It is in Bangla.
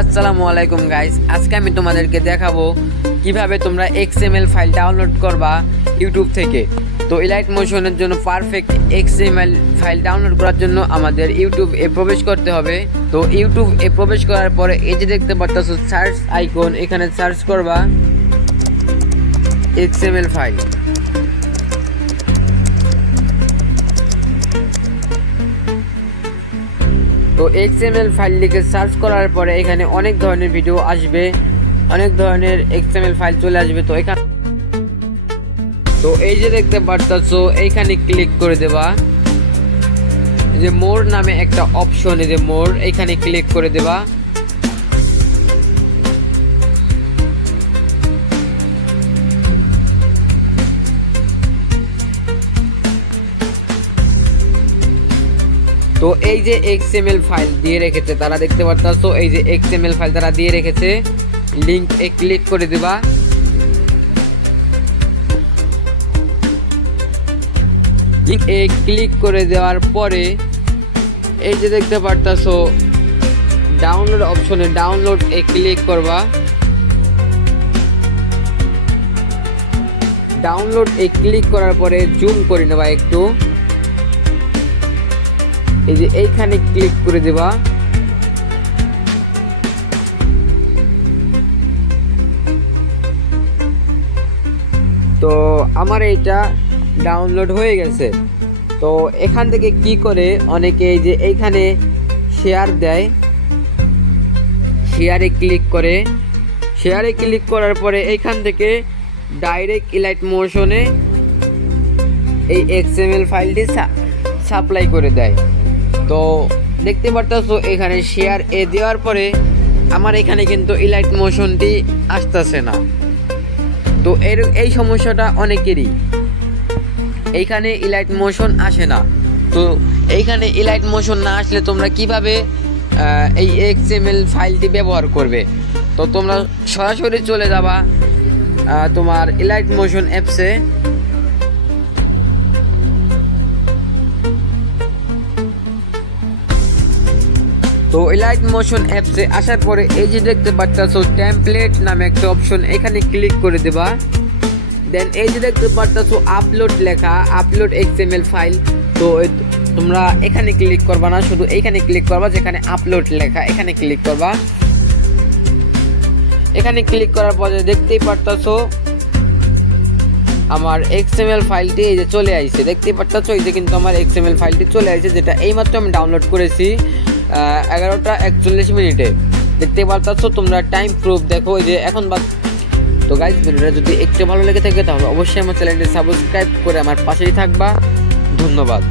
আসসালামু আলাইকুম গাইস আজকে আমি তোমাদেরকে দেখাবো কীভাবে তোমরা এক্সএমএল ফাইল ডাউনলোড করবা ইউটিউব থেকে। তো ইলাইট মোশনের জন্য পারফেক্ট এক্সএমএল ফাইল ডাউনলোড করার জন্য আমাদের ইউটিউব এ প্রবেশ করতে হবে। তো ইউটিউব এ প্রবেশ করার পরে এই যে দেখতে পাচ্ছ সার্চ আইকন এখানে সার্চ করবা এক্সএমএল ফাইল তো এক্সএমএল ফাইল লিখে সার্চ করার পরে এখানে অনেক ধরনের ভিডিও আসবে, অনেক ধরনের এক্সএমএল ফাইল চলে আসবে। তো এখানে তো এই যে দেখতে পারতাছো, এইখানে ক্লিক করে দেবা। যে মোর নামে একটা অপশন এই যে মোর, এখানে ক্লিক করে দেবা। তো এই যে এক্সএমএল ফাইল দিয়ে রেখেছে তারা দেখতে পারতাছো, এই যে এক্সএমএল ফাইল তারা দিয়ে রেখেছে লিঙ্ক এ ক্লিক করে দিবা। লিংক এ ক্লিক করে দেওয়ার পরে এই যে দেখতে পারতাছো ডাউনলোড অপশনে ডাউনলোড এ ক্লিক করবা। ডাউনলোড এ ক্লিক করার পরে জুম করে নেবা একটু। এই যে এইখানে ক্লিক করে দেবা। তো আমার এইটা ডাউনলোড হয়ে গেছে। তো এখান থেকে কি করে অনেকে এই যে এইখানে শেয়ার দেয় শেয়ারে ক্লিক করে। শেয়ারে ক্লিক করার পরে এইখান থেকে ডাইরেক্ট ইলাইট মোশনে এই এক্সএমএল ফাইলটি সাপ্লাই করে দেয়। তো দেখতে পারতেছো, এখানে শেয়ার এ দেওয়ার পরে আমার এখানে কিন্তু ইলাইট মোশনটি আসতেছে না। তো এর, এই সমস্যাটা অনেকেরই। এইখানে ইলাইট মোশন আসে না। তো এইখানে ইলাইট মোশন না আসলে তোমরা কীভাবে এই এক্সএমএল ফাইলটি ব্যবহার করবে? তো তোমরা সরাসরি চলে যাবা তোমার ইলাইট মোশন অ্যাপসে তো ইলাইট মোশন অ্যাপসে আসার পরে এই যে দেখতে পাচ্ছ টেমপ্লেট নামে একটা অপশন এখানে ক্লিক করে দেবা। দেন এই যে দেখতে পাচ্ছ আপলোড লেখা আপলোড এক্সএমএল ফাইল তো তোমরা এখানে ক্লিক করবা না, শুধু এইখানে ক্লিক করবা, যেখানে আপলোড লেখা, এখানে ক্লিক করবা। এখানে ক্লিক করার পরে দেখতেই পারতাছো, আমার এক্সএমএল ফাইলটি এই যে চলে আইছে। দেখতেই পারতাছ, এই যে কিন্তু আমার এক্সএমএল ফাইলটি চলে আইছে, যেটা এইমাত্র আমি ডাউনলোড করেছি। এগারোটা একচল্লিশ মিনিটে। দেখতে পারতাছো তোমরা টাইম প্রুফ দেখো যে এখন বা তো গাইজ ভিডিওটা যদি একটু ভালো লেগে থাকে তাহলে অবশ্যই আমার চ্যানেলটি সাবস্ক্রাইব করে আমার পাশেই থাকবা। ধন্যবাদ।